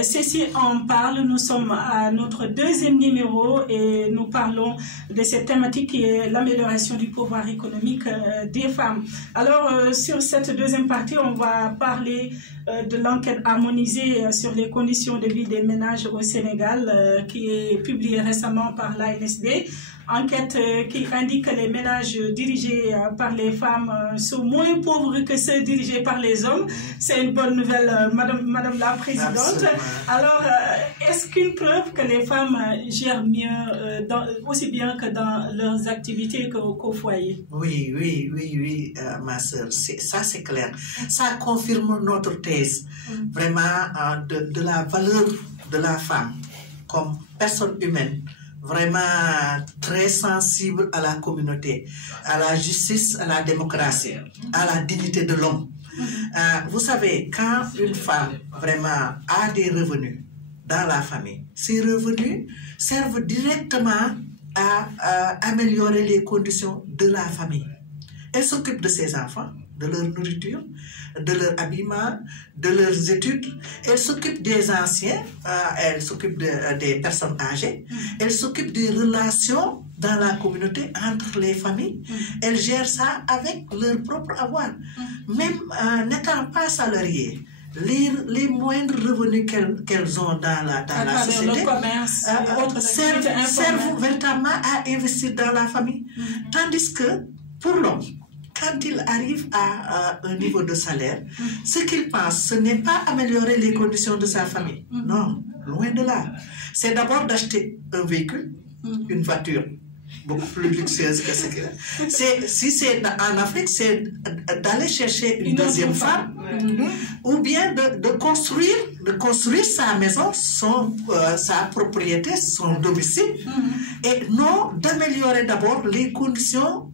Cécile en parle. Nous sommes à notre deuxième numéro et nous parlons de cette thématique qui est l'amélioration du pouvoir économique des femmes. Alors, sur cette deuxième partie, on va parler de l'enquête harmonisée sur les conditions de vie des ménages au Sénégal qui est publiée récemment par l'ANSD. Enquête qui indique que les ménages dirigés par les femmes sont moins pauvres que ceux dirigés par les hommes. C'est une bonne nouvelle, Madame la Présidente. Absolument. Alors, est-ce qu'une preuve que les femmes gèrent mieux, aussi bien que dans leurs activités qu'au foyer? Oui, ma soeur. Ça, c'est clair. Ça confirme notre thèse, vraiment, de la valeur de la femme comme personne humaine. Vraiment très sensible à la communauté, à la justice, à la démocratie, à la dignité de l'homme. Vous savez, quand une femme vraiment a des revenus dans la famille, ces revenus servent directement à améliorer les conditions de la famille. Elle s'occupe de ses enfants, de leur nourriture, de leur habillement, de leurs études. Elle s'occupe des anciens, elle s'occupe des personnes âgées, elle s'occupe des relations dans la communauté entre les familles. Elle gère ça avec leur propre avoir. Même n'étant pas salariées, les moindres revenus qu'elles ont dans la société servent véritablement à investir dans la famille. Tandis que pour l'homme, quand il arrive à un niveau de salaire, ce qu'il pense, ce n'est pas améliorer les conditions de sa famille. Non, loin de là. C'est d'abord d'acheter un véhicule, une voiture beaucoup plus luxueuse que ce qu'il a. Si c'est en Afrique, c'est d'aller chercher une deuxième femme, ou bien de construire sa maison, sa propriété, son domicile, et non d'améliorer d'abord les conditions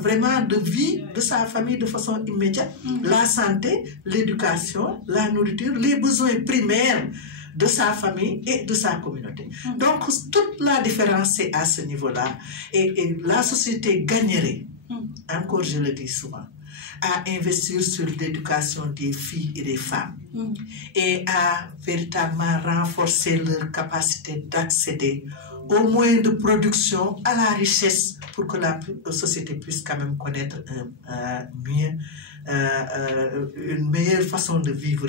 vraiment de vie de sa famille de façon immédiate, la santé, l'éducation, la nourriture, les besoins primaires de sa famille et de sa communauté. Donc, toute la différence est à ce niveau-là. Et la société gagnerait, encore je le dis souvent, à investir sur l'éducation des filles et des femmes et à véritablement renforcer leur capacité d'accéder aux moyens de production, à la richesse, pour que la société puisse quand même connaître mieux, une meilleure façon de vivre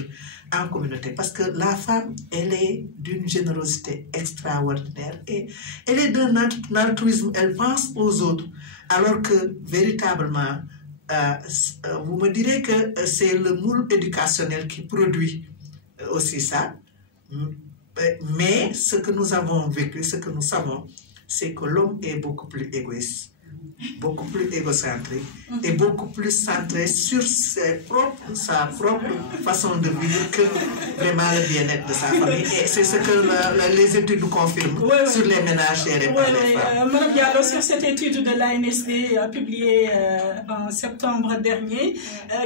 en communauté. Parce que la femme, elle est d'une générosité extraordinaire et elle est d'un altruisme, elle pense aux autres, alors que véritablement, vous me direz que c'est le moule éducationnel qui produit aussi ça. Mais ce que nous avons vécu, ce que nous savons, c'est que l'homme est beaucoup plus égoïste, beaucoup plus égocentrique et beaucoup plus centré sur sa propre façon de vivre que vraiment le bien-être de sa famille. Et c'est ce que les études nous confirment sur les ménages gérés par les femmes. Madame Diallo, sur cette étude de l'ANSD publiée en septembre dernier,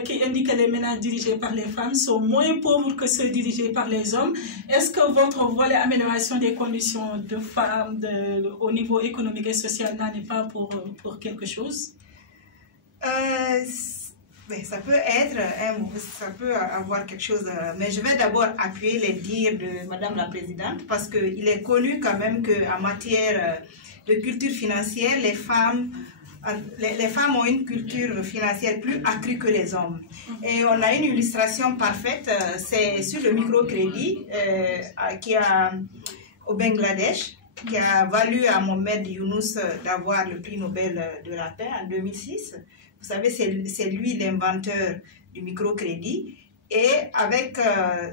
qui indique que les ménages dirigés par les femmes sont moins pauvres que ceux dirigés par les hommes, est-ce que votre volet amélioration des conditions de femmes au niveau économique et social n'en est pas pour quelque chose? Ça peut être, ça peut avoir quelque chose, mais je vais d'abord appuyer les dires de Madame la Présidente, parce qu'il est connu quand même qu'en matière de culture financière, les femmes ont une culture financière plus accrue que les hommes. Et on a une illustration parfaite, c'est sur le microcrédit au Bangladesh, qui a valu à Mohamed Younous d'avoir le prix Nobel de la paix en 2006. Vous savez, c'est lui l'inventeur du microcrédit. Et avec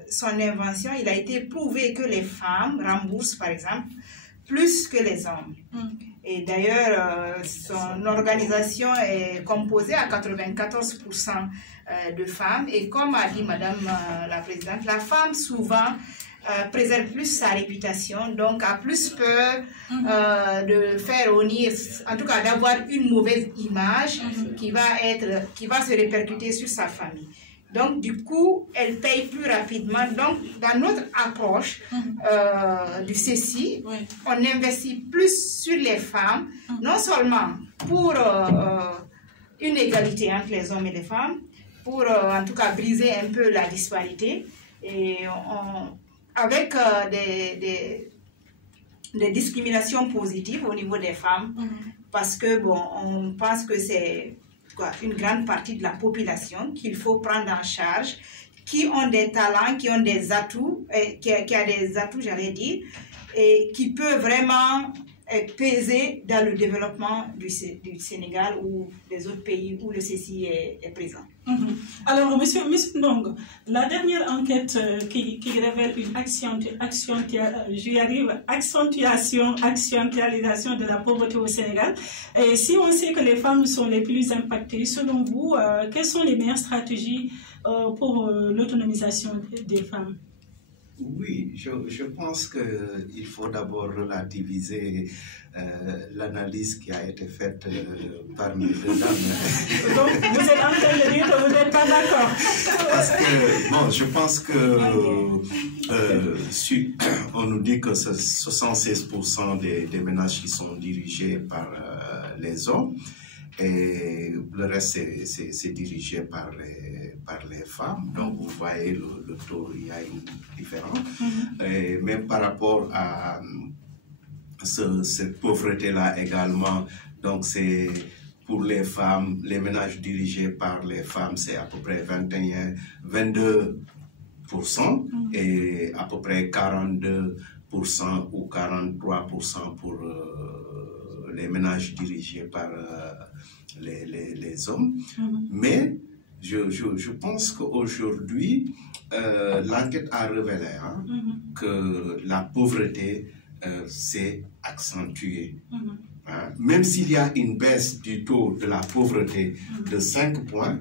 son invention, il a été prouvé que les femmes remboursent, par exemple, plus que les hommes. Et d'ailleurs, son organisation est composée à 94% de femmes. Et comme a dit Madame la Présidente, la femme souvent préserve plus sa réputation, donc a plus peur de faire honneur, en tout cas d'avoir une mauvaise image qui va se répercuter sur sa famille. Donc du coup, elle paye plus rapidement. Donc dans notre approche du CECI, on investit plus sur les femmes, non seulement pour une égalité entre les hommes et les femmes, pour en tout cas briser un peu la disparité, et avec des discriminations positives au niveau des femmes, parce que on pense que c'est une grande partie de la population qu'il faut prendre en charge, qui ont des talents, qui ont des atouts, qui a des atouts, j'allais dire, et qui peut vraiment peser dans le développement du Sénégal ou des autres pays où le CECI est présent. Alors, Monsieur Ndong, la dernière enquête qui révèle une accentuation de la pauvreté au Sénégal, et si on sait que les femmes sont les plus impactées, selon vous, quelles sont les meilleures stratégies pour l'autonomisation des femmes? Oui, je pense qu'il faut d'abord relativiser l'analyse qui a été faite par mes deux dames. Donc, vous êtes en train de dire que vous n'êtes pas d'accord. Parce que, je pense que on nous dit que 76% des ménages qui sont dirigés par les hommes, et le reste c'est dirigé par les femmes. Donc vous voyez le taux, il y a une différence. Et même par rapport à cette pauvreté-là également, donc c'est pour les femmes, les ménages dirigés par les femmes, c'est à peu près 22% et à peu près 42% ou 43% pour les ménages dirigés par les hommes. Mais je pense qu'aujourd'hui, l'enquête a révélé que la pauvreté s'est accentuée. Même s'il y a une baisse du taux de la pauvreté de 5 points,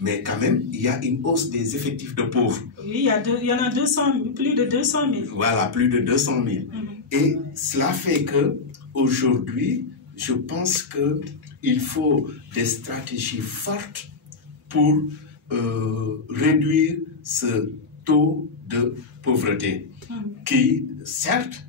mais quand même, il y a une hausse des effectifs de pauvres. Oui, il y en a plus de 200 000. Voilà, plus de 200 000. Et cela fait que aujourd'hui, je pense qu'il faut des stratégies fortes pour réduire ce taux de pauvreté qui, certes,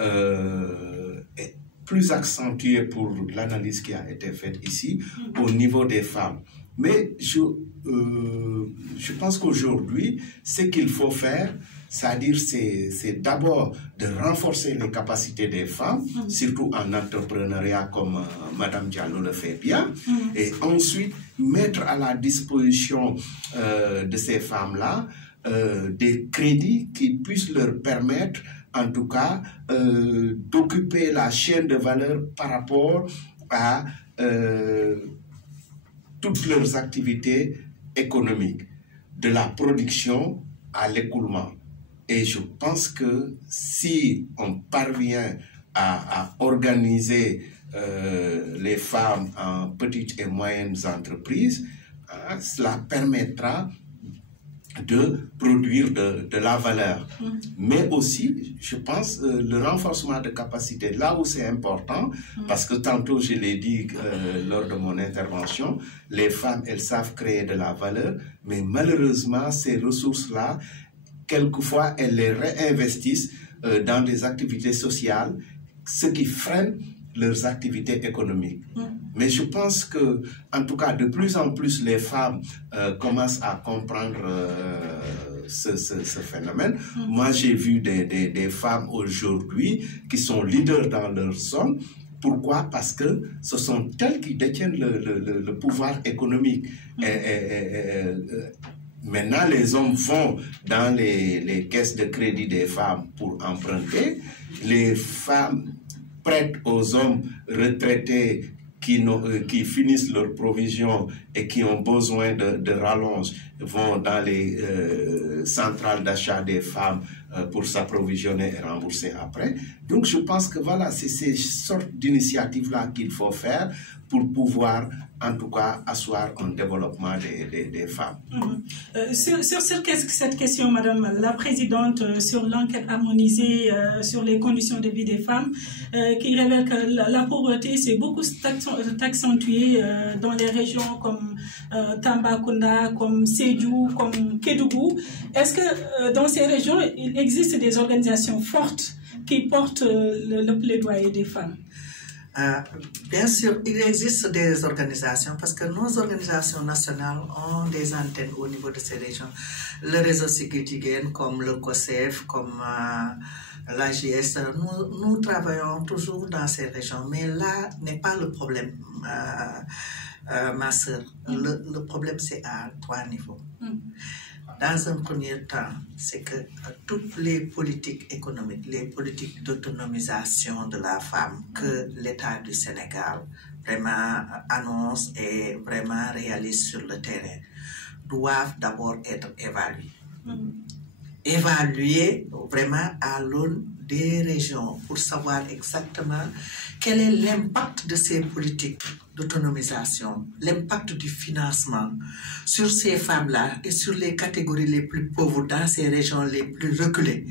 est plus accentué pour l'analyse qui a été faite ici au niveau des femmes. Mais je pense qu'aujourd'hui, ce qu'il faut faire, c'est-à-dire c'est d'abord de renforcer les capacités des femmes, surtout en entrepreneuriat comme Madame Diallo le fait bien, et ensuite mettre à la disposition de ces femmes-là des crédits qui puissent leur permettre, en tout cas, d'occuper la chaîne de valeur par rapport à toutes leurs activités économiques, de la production à l'écoulement. Et je pense que si on parvient à organiser les femmes en petites et moyennes entreprises, cela permettra de produire de la valeur. Mais aussi, je pense, le renforcement de capacité, là où c'est important, parce que tantôt je l'ai dit lors de mon intervention, les femmes, elles savent créer de la valeur, mais malheureusement, ces ressources-là, quelquefois, elles les réinvestissent dans des activités sociales, ce qui freine leurs activités économiques. Mais je pense que, en tout cas, de plus en plus, les femmes commencent à comprendre ce phénomène. Moi, j'ai vu des femmes aujourd'hui qui sont leaders dans leur zone. Pourquoi? Parce que ce sont elles qui détiennent le pouvoir économique. Maintenant, les hommes vont dans les caisses de crédit des femmes pour emprunter. Les femmes prêtent aux hommes retraités qui finissent leurs provisions et qui ont besoin de rallonge, vont dans les centrales d'achat des femmes pour s'approvisionner et rembourser après. Donc je pense que voilà, c'est ces sortes d'initiatives-là qu'il faut faire pour pouvoir, en tout cas, asseoir un développement des femmes. Sur cette question, Madame la Présidente, sur l'enquête harmonisée sur les conditions de vie des femmes, qui révèle que la pauvreté s'est beaucoup accentuée dans les régions comme Tambacounda, comme Sédhiou, comme Kédougou. Est-ce que dans ces régions, il existe des organisations fortes qui portent le plaidoyer des femmes? Bien sûr, il existe des organisations parce que nos organisations nationales ont des antennes au niveau de ces régions. Le réseau Sikitigen, comme le COSEF, comme l'AGS, nous travaillons toujours dans ces régions. Mais là n'est pas le problème, ma soeur. Le problème, c'est à 3 niveaux. Dans un premier temps, c'est que toutes les politiques économiques, les politiques d'autonomisation de la femme que l'État du Sénégal vraiment annonce et vraiment réalise sur le terrain doivent d'abord être évaluées. Évaluées vraiment à l'aune des régions pour savoir exactement quel est l'impact de ces politiques d'autonomisation, l'impact du financement sur ces femmes-là et sur les catégories les plus pauvres dans ces régions les plus reculées.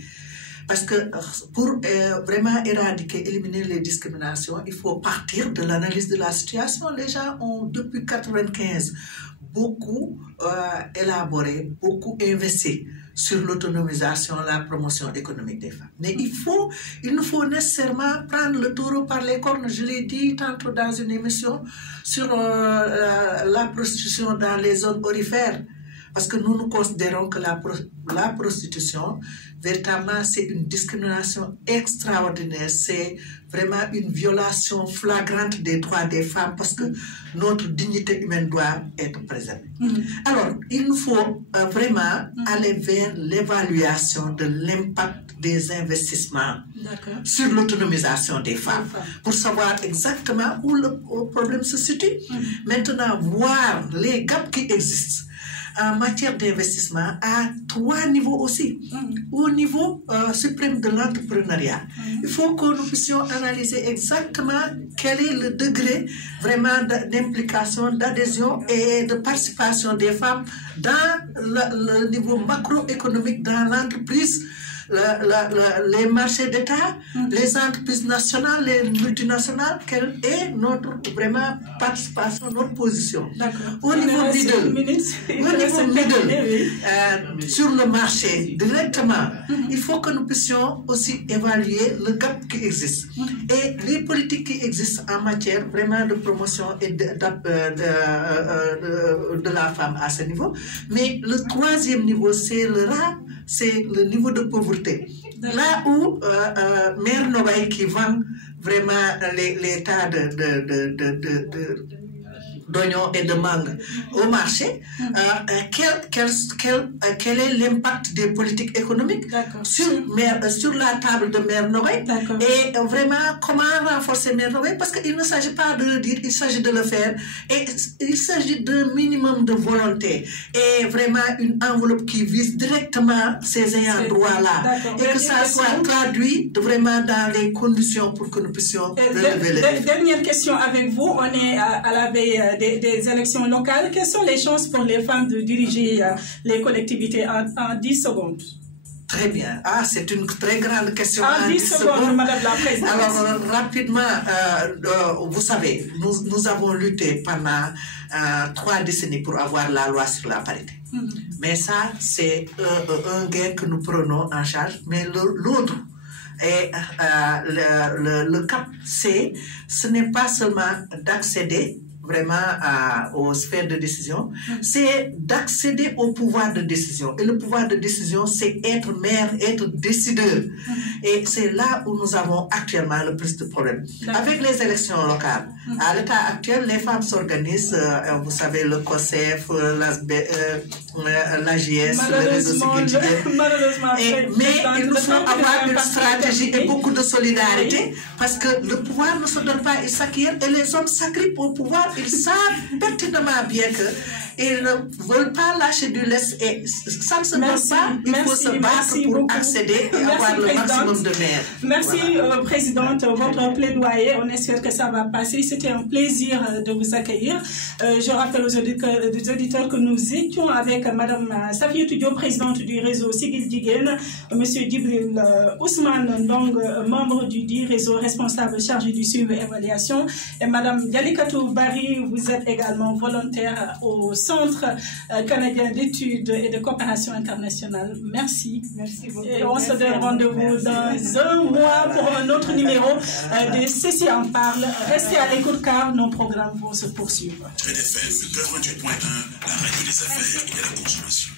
Parce que pour vraiment éradiquer, éliminer les discriminations, il faut partir de l'analyse de la situation. Les gens ont, depuis 1995, beaucoup élaboré, beaucoup investi sur l'autonomisation, la promotion économique des femmes. Mais il nous faut nécessairement prendre le taureau par les cornes. Je l'ai dit tantôt dans une émission sur la prostitution dans les zones aurifères. Parce que nous considérons que la prostitution, véritablement, c'est une discrimination extraordinaire. C'est vraiment une violation flagrante des droits des femmes parce que notre dignité humaine doit être préservée. Alors, il nous faut vraiment aller vers l'évaluation de l'impact des investissements sur l'autonomisation des femmes pour savoir exactement où le problème se situe. Maintenant, voir les gaps qui existent en matière d'investissement à 3 niveaux aussi. Au niveau suprême de l'entrepreneuriat, il faut que nous puissions analyser exactement quel est le degré vraiment d'implication, d'adhésion et de participation des femmes dans le niveau macroéconomique dans l'entreprise, les marchés d'État, les entreprises nationales, les multinationales, quelle est notre vraiment participation, notre position. Au niveau middle, sur le marché, directement, il faut que nous puissions aussi évaluer le gap qui existe et les politiques qui existent en matière vraiment de promotion et de la femme à ce niveau. Mais le troisième niveau, c'est le niveau de pauvreté. Là où Mère Nobaï qui vend vraiment les tas d'oignons et de mangue au marché, quel est l'impact des politiques économiques sur la table de Mère Nobaï et vraiment comment renforcer Mère Nobaï, parce qu'il ne s'agit pas de le dire, il s'agit de le faire et il s'agit d'un minimum de volonté et vraiment une enveloppe qui vise directement ces ayants droit là et que ça soit traduit vraiment dans les conditions pour que nous puissions relever les défis. Dernière question avec vous, on est à la veille des élections locales. Quelles sont les chances pour les femmes de diriger les collectivités en 10 secondes? Très bien. Ah, c'est une très grande question. En 10 secondes, Madame la Présidente. Alors, rapidement, vous savez, nous avons lutté pendant 3 décennies pour avoir la loi sur la parité. Mais ça, c'est un gain que nous prenons en charge. Mais l'autre, et le cap C, ce n'est pas seulement d'accéder vraiment aux sphères de décision, c'est d'accéder au pouvoir de décision. Et le pouvoir de décision, c'est être maire, être décideur. Et c'est là où nous avons actuellement le plus de problèmes. Avec les élections locales, à l'état actuel, les femmes s'organisent, vous savez, le COSEF, l'AGS, le réseau mais il nous faut avoir une stratégie et beaucoup de solidarité parce que le pouvoir ne se donne pas, il s'acquiert et les hommes s'agrippent au pouvoir. Ils savent pertinemment bien qu'ils ne veulent pas lâcher du lest et ça ne se donne pas. Il faut se battre pour accéder et avoir le maximum de maires. Merci, Présidente. Votre plaidoyer, on espère que ça va passer. C'était un plaisir de vous accueillir. Je rappelle aux auditeurs que nous étions avec Madame Safiatou Diop, présidente du réseau Sigil Jigéen, Monsieur Djibril Ousmane Ndong, membre du réseau responsable chargé du suivi et évaluation, et Madame Dialikatou Bari, vous êtes également volontaire au Centre canadien d'études et de coopération internationale. Merci. Merci beaucoup. Et on se donne rendez-vous dans un mois pour un autre numéro de Ceci en parle. Restez à l'écoute car nos programmes vont se poursuivre. Trade FM 88.1, la radio des affaires et de la consommation.